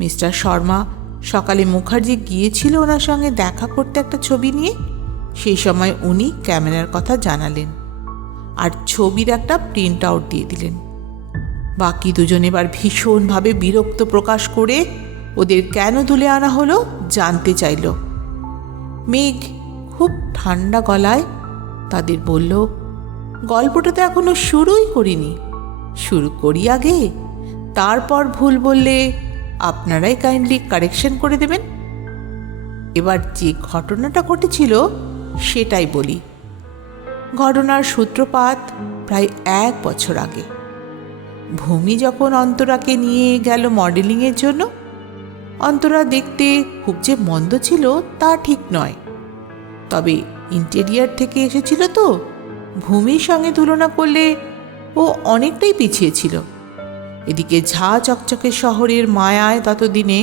Mister Sharma সকালে মুখার্জি গিয়েছিল ওনার সঙ্গে দেখা করতে একটা ছবি নিয়ে। সেই সময় উনি ক্যামেরার কথা জানালেন আর ছবির একটা প্রিন্ট আউট দিয়ে দিলেন। বাকি দুজন এবার ভীষণভাবে বিরক্ত প্রকাশ করে ওদের কেন তুলে আনা হলো জানতে চাইল। মেঘ খুব ঠান্ডা গলায় তাদের বলল, গল্পটা তো এখনো শুরুই করিনি, শুরু করি আগে, তারপর ভুল বললে আপনারাই কাইন্ডলি কারেকশন করে দেবেন। এবার যে ঘটনাটা ঘটেছিল সেটাই বলি। ঘটনার সূত্রপাত প্রায় 1 বছর আগে। ভূমি যখন অন্তরাকে নিয়ে গেল মডেলিংয়ের জন্য। অন্তরা দেখতে খুব যে মন্দ ছিল তা ঠিক নয়, তবে ইন্টেরিয়ার থেকে এসেছিল তো ভূমির সঙ্গে তুলনা করলে ও অনেকটাই পিছিয়ে ছিল। এদিকে ঝা চকচকে শহরের মায়ায় ততদিনে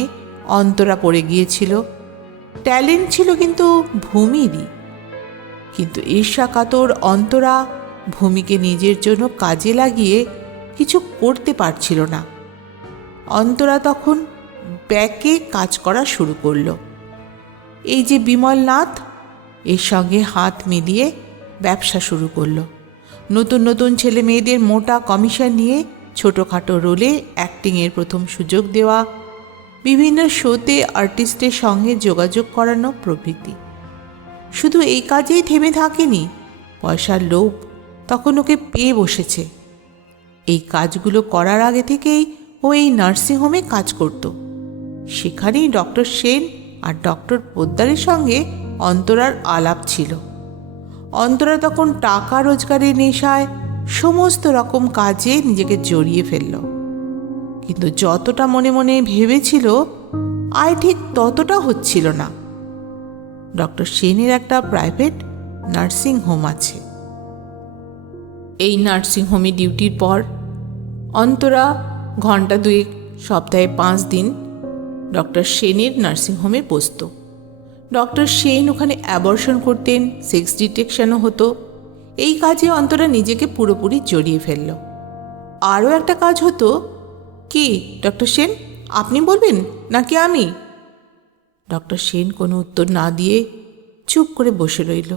অন্তরা পড়ে গিয়েছিল। ট্যালেন্ট ছিল কিন্তু ভূমিরই। কিন্তু ঈর্ষাকাতর অন্তরা ভূমিকে নিজের জন্য কাজে লাগিয়ে কিছু করতে পারছিল না। অন্তরা তখন ব্যাকে কাজ করা শুরু করল। এই যে বিমল নাথ, এর সঙ্গে হাত মিলিয়ে ব্যবসা শুরু করল। নতুন নতুন ছেলে মেয়েদের মোটা কমিশন নিয়ে ছোটোখাটো রোলে অ্যাক্টিংয়ের প্রথম সুযোগ দেওয়া, বিভিন্ন শোতে আর্টিস্টের সঙ্গে যোগাযোগ করানো প্রভৃতি। শুধু এই কাজেই থেমে থাকেনি, পয়সার লোভ তখন ওকে পেয়ে বসেছে। এই কাজগুলো করার আগে থেকেই ও এই নার্সিংহোমে কাজ করত। সেখানেই ডক্টর সেন আর ডক্টর পোদ্দারের সঙ্গে অন্তরার আলাপ ছিল। অন্তরা তখন টাকা রোজগারের নেশায় সমস্ত রকম কাজে নিজেকে জড়িয়ে ফেলল। কিন্তু যতটা মনে মনে ভেবেছিল আয় ঠিক ততটা হচ্ছিল না। ডক্টর সেনের একটা প্রাইভেট নার্সিং হোম আছে। এই নার্সিং হোমে ডিউটির পর অন্তরা ঘন্টা 2 সপ্তাহে 5 দিন ডক্টর সেনের নার্সিংহোমে বসত। ডক্টর সেন ওখানে অ্যাবর্শন করতেন, সেক্স ডিটেকশনও হতো। এই কাজে অন্তরা নিজেকে পুরোপুরি জড়িয়ে ফেলল। আরও একটা কাজ হতো। কি ডক্টর সেন, আপনি বলবেন নাকি আমি? ডক্টর সেন কোনো উত্তর না দিয়ে চুপ করে বসে রইল।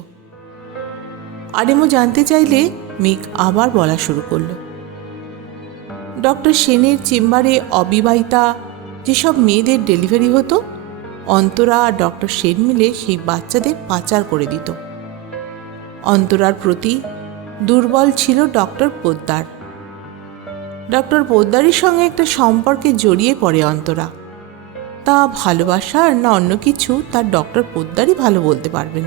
আরেমো জানতে চাইলে মেঘ আবার বলা শুরু করল। ডক্টর সেনের চেম্বারে অবিবাহিতা যেসব মেয়েদের ডেলিভারি হতো, অন্তরা আর ডক্টর সেন মিলে সেই বাচ্চাদের পাচার করে দিত। অন্তরার প্রতি দুর্বল ছিল ডক্টর পোদ্দার। ডক্টর পোদ্দারের সঙ্গে একটা সম্পর্কে জড়িয়ে পড়ে অন্তরা। তা ভালোবাসার না অন্য কিছু তার ডক্টর পোদ্দারই ভালো বলতে পারবেন।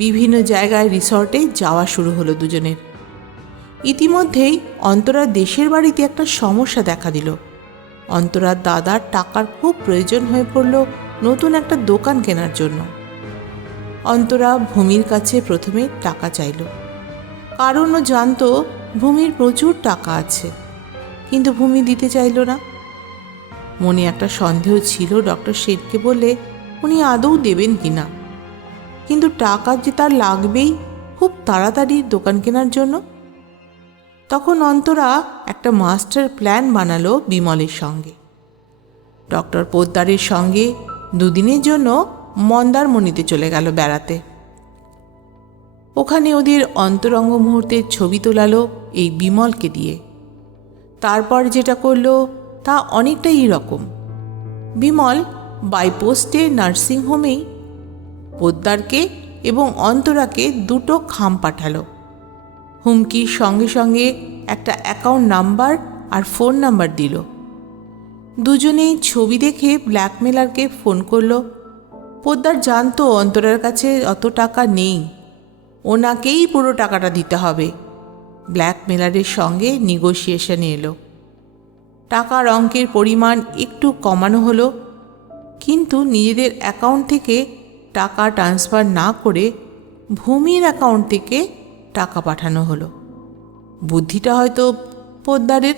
বিভিন্ন জায়গায় রিসর্টে যাওয়া শুরু হলো দুজনের। ইতিমধ্যেই অন্তরার দেশের বাড়িতে একটা সমস্যা দেখা দিল। অন্তরার দাদার টাকার খুব প্রয়োজন হয়ে পড়ল নতুন একটা দোকান কেনার জন্য। অন্তরা ভূমির কাছে প্রথমে টাকা চাইল, কারণ ও জানত ভূমির প্রচুর টাকা আছে, কিন্তু ভূমি দিতে চাইল না। মনে একটা সন্দেহ ছিল ডক্টর শেঠকে বললে উনি আদৌ দেবেন কিনা, কিন্তু টাকা যে তার লাগবেই খুব তাড়াতাড়ি দোকান কেনার জন্য। তখন অন্তরা একটা মাস্টার প্ল্যান বানালো বিমলের সঙ্গে। ডক্টর পোদ্দারের সঙ্গে 2 দিনের জন্য মন্দারমণিতে চলে গেল বেড়াতে। ওখানে ওদের অন্তরঙ্গ মুহূর্তের ছবি তোলালো এই বিমলকে দিয়ে। তারপর যেটা করলো তা অনেকটাই রকম। বিমল বাইপোস্টে নার্সিংহোমেই পোদ্দারকে এবং অন্তরাকে 2টো খাম পাঠালো। হুমকির সঙ্গে সঙ্গে একটা অ্যাকাউন্ট নাম্বার আর ফোন নাম্বার দিল। দুজনেই ছবি দেখে ব্ল্যাকমেলারকে ফোন করল। পোদ্দার জানতো অন্তরার কাছে অত টাকা নেই, ওনাকেই পুরো টাকাটা দিতে হবে। ব্ল্যাকমেলারের সঙ্গে নেগোসিয়েশনে এলো। টাকার অঙ্কের পরিমাণ একটু কমানো হলো, কিন্তু নিজেদের অ্যাকাউন্ট থেকে টাকা ট্রান্সফার না করে ভূমির অ্যাকাউন্ট থেকে টাকা পাঠানো হলো। বুদ্ধিটা হয়তো পোদ্দারের।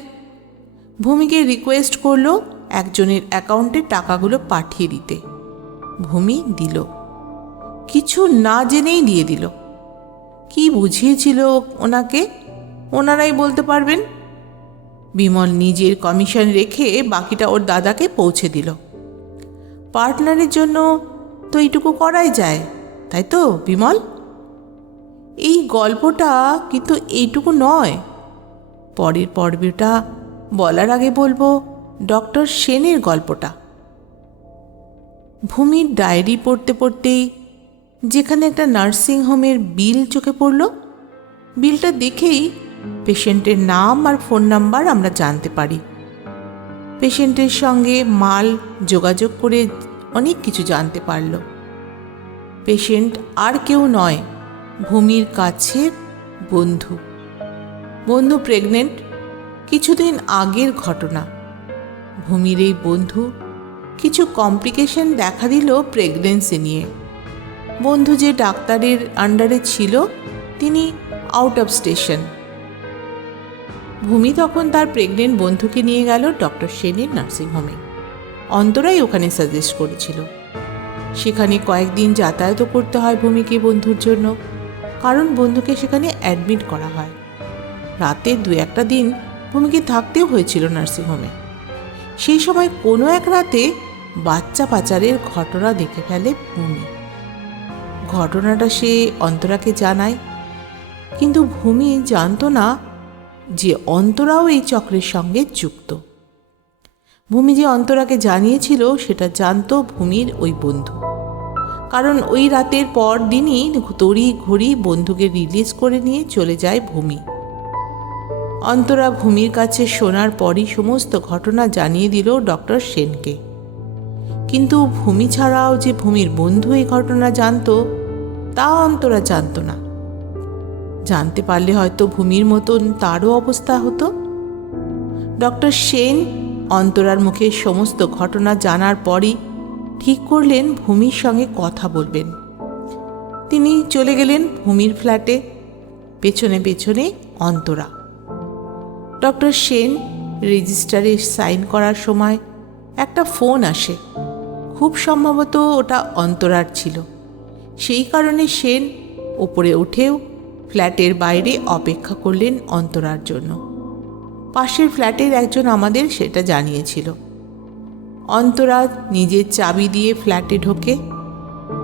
ভূমিকে রিকোয়েস্ট করলো একজনের অ্যাকাউন্টে টাকাগুলো পাঠিয়ে দিতে। ভূমি দিল, কিছু না জেনেই দিয়ে দিল। কি বুঝিয়েছিল ওনাকে ওনারাই বলতে পারবেন। বিমল নিজের কমিশন রেখে বাকিটা ওর দাদাকে পৌঁছে দিল। পার্টনারের জন্য তো এইটুকু করাই যায়, তাই তো বিমল? এই গল্পটা কিন্তু এইটুকু নয়। পরের পর্বটা বলার আগে বলবো ডক্টর সেনের গল্পটা। ভূমির ডায়েরি পড়তে পড়তেই যেখানে একটা নার্সিংহোমের বিল চোখে পড়ল, বিলটা দেখেই পেশেন্টের নাম আর ফোন নাম্বার আমরা জানতে পারি। পেশেন্টের সঙ্গে মাল যোগাযোগ করে অনেক কিছু জানতে পারল। পেশেন্ট আর কেউ নয়, ভূমির কাছের বন্ধু। বন্ধু প্রেগনেন্ট, কিছুদিন আগের ঘটনা। ভূমির এই বন্ধু কিছু কমপ্লিকেশন দেখা দিল প্রেগনেন্সি নিয়ে। বন্ধু যে ডাক্তারের আন্ডারে ছিল তিনি আউট অফ স্টেশন। ভূমি তখন তার প্রেগনেন্ট বন্ধুকে নিয়ে গেল ডক্টর সেনের নার্সিংহোমে। অন্তরাই ওখানে সাজেস্ট করেছিল। সেখানে কয়েকদিন যাতায়াতও করতে হয় ভূমিকে বন্ধুর জন্য, কারণ বন্ধুকে সেখানে অ্যাডমিট করা হয়। রাতে 2-1 দিন ভূমিকে থাকতেও হয়েছিল নার্সিংহোমে। সেই সময় কোনো এক রাতে বাচ্চা পাচারের ঘটনা দেখে ফেলে ভূমি। ঘটনাটা সে অন্তরাকে জানায়, কিন্তু ভূমি জানতো না যে অন্তরাও এই চক্রের সঙ্গে যুক্ত। ভূমি যে অন্তরাকে জানিয়েছিল সেটা জানতো ভূমির ওই বন্ধু, কারণ ওই রাতের পর দিনই তড়ি ঘড়ি বন্ধুকে রিলিজ করে নিয়ে চলে যায় ভূমি। অন্তরা ভূমির কাছে শোনার পরই সমস্ত ঘটনা জানিয়ে দিল ডক্টর সেনকে। কিন্তু ভূমি ছাড়াও যে ভূমির বন্ধু এই ঘটনা জানতো তা অন্তরা জানতো না। জানতে পারলে হয়তো ভূমির মতন তারও অবস্থা হতো। ডক্টর সেন অন্তরার মুখে সমস্ত ঘটনা জানার পরই ঠিক করলেন ভূমির সঙ্গে কথা বলবেন। তিনি চলে গেলেন ভূমির ফ্ল্যাটে, পেছনে পেছনে অন্তরা। ডক্টর সেন রেজিস্টারে সাইন করার সময় একটা ফোন আসে। খুব সম্ভবত ওটা অন্তরার ছিল। সেই কারণে সেন ওপরে উঠেও ফ্ল্যাটের বাইরে অপেক্ষা করলেন অন্তরার জন্য। পাশের ফ্ল্যাটের একজন আমাদের সেটা জানিয়েছিল। অন্তরা নিজের চাবি দিয়ে ফ্ল্যাটে ঢোকে।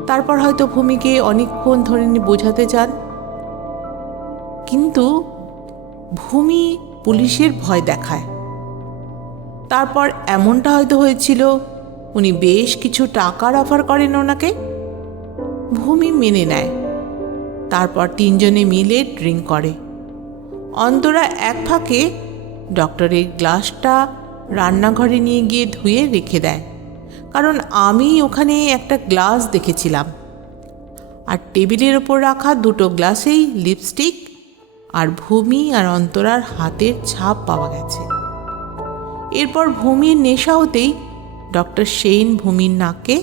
তারপর হয়তো ভূমিকে অনেকক্ষণ ধরে বোঝাতে চান, কিন্তু ভূমি পুলিশের ভয় দেখায়। তারপর এমনটা হয়তো হয়েছিল উনি বেশ কিছু টাকার অফার করেন ওনাকে। ভূমি মেনে নেয়। তারপর 3 জনে মিলে ড্রিঙ্ক করে। অন্তরা এক ফাঁকে ডক্টরের গ্লাসটা রান্নাঘরে নিয়ে গিয়ে ধুয়ে রেখে দেয়, কারণ আমি ওখানে একটা গ্লাস দেখেছিলাম। আর টেবিলের ওপর রাখা 2টো গ্লাসেই লিপস্টিক আর ভূমি আর অন্তরার হাতের ছাপ পাওয়া গেছে। এরপর ভূমির নেশা হতেই ডক্টর সেন ভূমির নাকে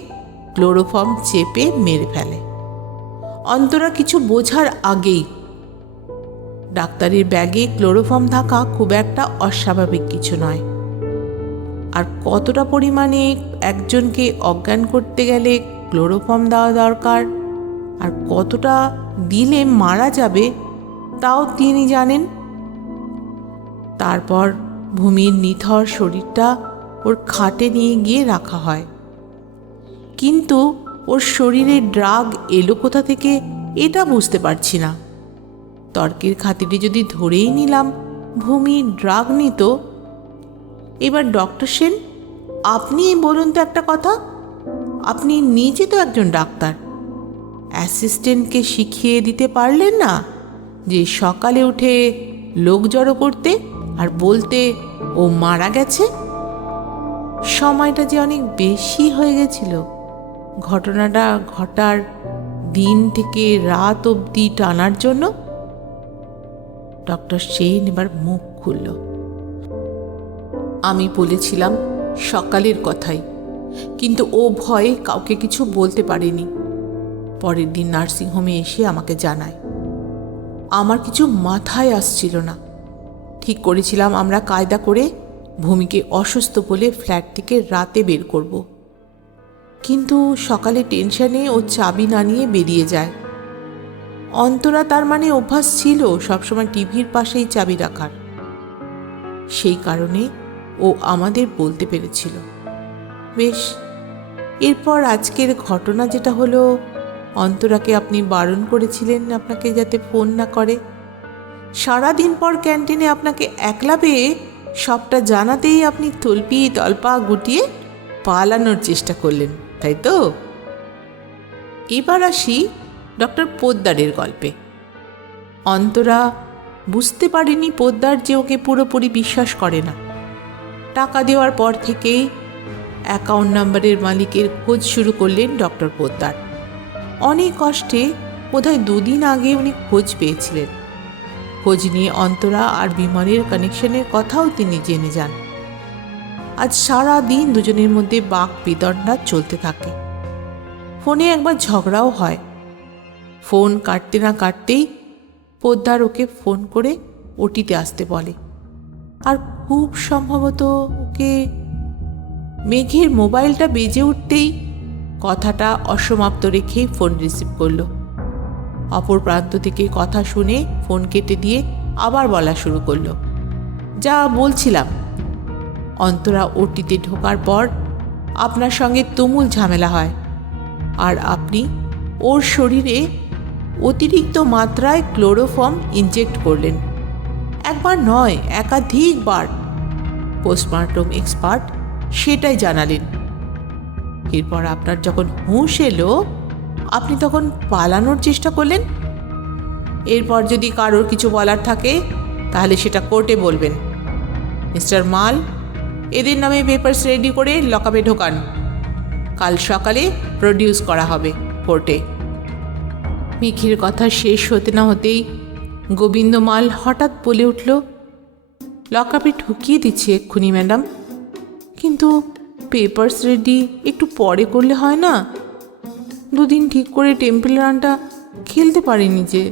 ক্লোরোফর্ম চেপে মেরে ফেলে। অন্তরা কিছু বোঝার আগেই। ডাক্তারের ব্যাগে ক্লোরোফর্ম থাকা খুব একটা অস্বাভাবিক কিছু নয়। আর কতটা পরিমাণে একজনকে অজ্ঞান করতে গেলে ক্লোরোফর্ম দেওয়া দরকার আর কতটা দিলে মারা যাবে তাও তিনি জানেন। তারপর ভূমির নিথর শরীরটা ওর খাটে নিয়ে গিয়ে রাখা হয়। কিন্তু ওর শরীরে ড্রাগ এলো কোথা থেকে এটা বুঝতে পারছি না। তর্কের খাতিরে যদি ধরেই নিলাম ভূমি ড্রাগ নিত, এবার ডক্টর সেন আপনি বলুন তো একটা কথা, আপনি নিজে তো একজন ডাক্তার, অ্যাসিস্ট্যান্টকে শিখিয়ে দিতে পারলেন না যে সকালে উঠে লোক জড়ো করতে আর বলতে ও মারা গেছে? সময়টা যে অনেক বেশি হয়ে গেছিল। ঘটনাটা ঘটার দিন থেকে রাত অবধি টানার জন্য। ডক্টর সেন এবার মুখ খুলল। আমি বলেছিলাম সকালের কথাই, কিন্তু ও ভয়ে কাউকে কিছু বলতে পারেনি। পরের দিন নার্সিংহোমে এসে আমাকে জানায়। আমার কিছু মাথায় আসছিল না। ঠিক করেছিলাম আমরা কায়দা করে ভূমিকে অসুস্থ বলে ফ্ল্যাট থেকে রাতে বের করব, কিন্তু সকালে টেনশনে ও চাবি না নিয়ে বেরিয়ে যায়। অন্তরা তার মানে অভ্যাস ছিল সবসময় টিভির পাশেই চাবি রাখার। সেই কারণে ও আমাদের বলতে পেরেছিল। বেশ, এরপর আজকের ঘটনা যেটা হলো, অন্তরাকে আপনি বারণ করেছিলেন আপনাকে যাতে ফোন না করে। সারাদিন পর ক্যান্টিনে আপনাকে একলা পেয়ে সবটা জানাতেই আপনি তলপা গুটিয়ে পালানোর চেষ্টা করলেন, তাই তো? এবার আসি ডক্টর পোদ্দারের গল্পে। অন্তরা বুঝতে পারেনি পোদ্দার যে ওকে পুরোপুরি বিশ্বাস করে না। টাকা দেওয়ার পর থেকেই অ্যাকাউন্ট নাম্বারের মালিকের খোঁজ শুরু করলেন ডক্টর পোদ্দার। অনেক কষ্টে বোধহয় 2 দিন আগে উনি খোঁজ পেয়েছিলেন। খোঁজ নিয়ে অন্তরা আর বিমানের কানেকশনের কথাও তিনি জেনে যান। আজ সারা দিন দুজনের মধ্যে বাক বিতণ্ডা চলতে থাকে। ফোনে একবার ঝগড়াও হয়। ফোন কাটতে না কাটতেই পোদ্দার ওকে ফোন করে ওটিতে আসতে বলে, আর খুব সম্ভবত ওকে মেঘের মোবাইলটা বেজে উঠতেই কথাটা অসমাপ্ত রেখেই ফোন রিসিভ করলো। অপর প্রান্ত থেকে কথা শুনে ফোন কেটে দিয়ে আবার বলা শুরু করলো, যা বলছিলাম, অন্তরা ওটিতে ঢোকার পর আপনার সঙ্গে তুমুল ঝামেলা হয়, আর আপনি ওর শরীরে অতিরিক্ত মাত্রায় ক্লোরোফর্ম ইনজেক্ট করলেন। একবার নয়, একাধিকবার। পোস্টমর্টম এক্সপার্ট সেটাই জানালেন। এরপর আপনার যখন হুঁশ এলো, আপনি তখন পালানোর চেষ্টা করলেন। এরপর যদি কারোর কিছু বলার থাকে তাহলে সেটা কোর্টে বলবেন। মিস্টার মাল, এদের নামে পেপারস রেডি করে লকআপে ঢোকান। কাল সকালে প্রডিউস করা হবে কোর্টে। মেঘের কথা শেষ হতে না হতেই গোবিন্দ মাল হঠাৎ বলে উঠল, লকআপে ঢুকিয়ে দিচ্ছি এক্ষুনি ম্যাডাম, কিন্তু পেপারস রেডি একটু পরে করলে হয় না? 2 দিন ঠিক করে টেম্পল রানটা খেলতে পারিনি যে।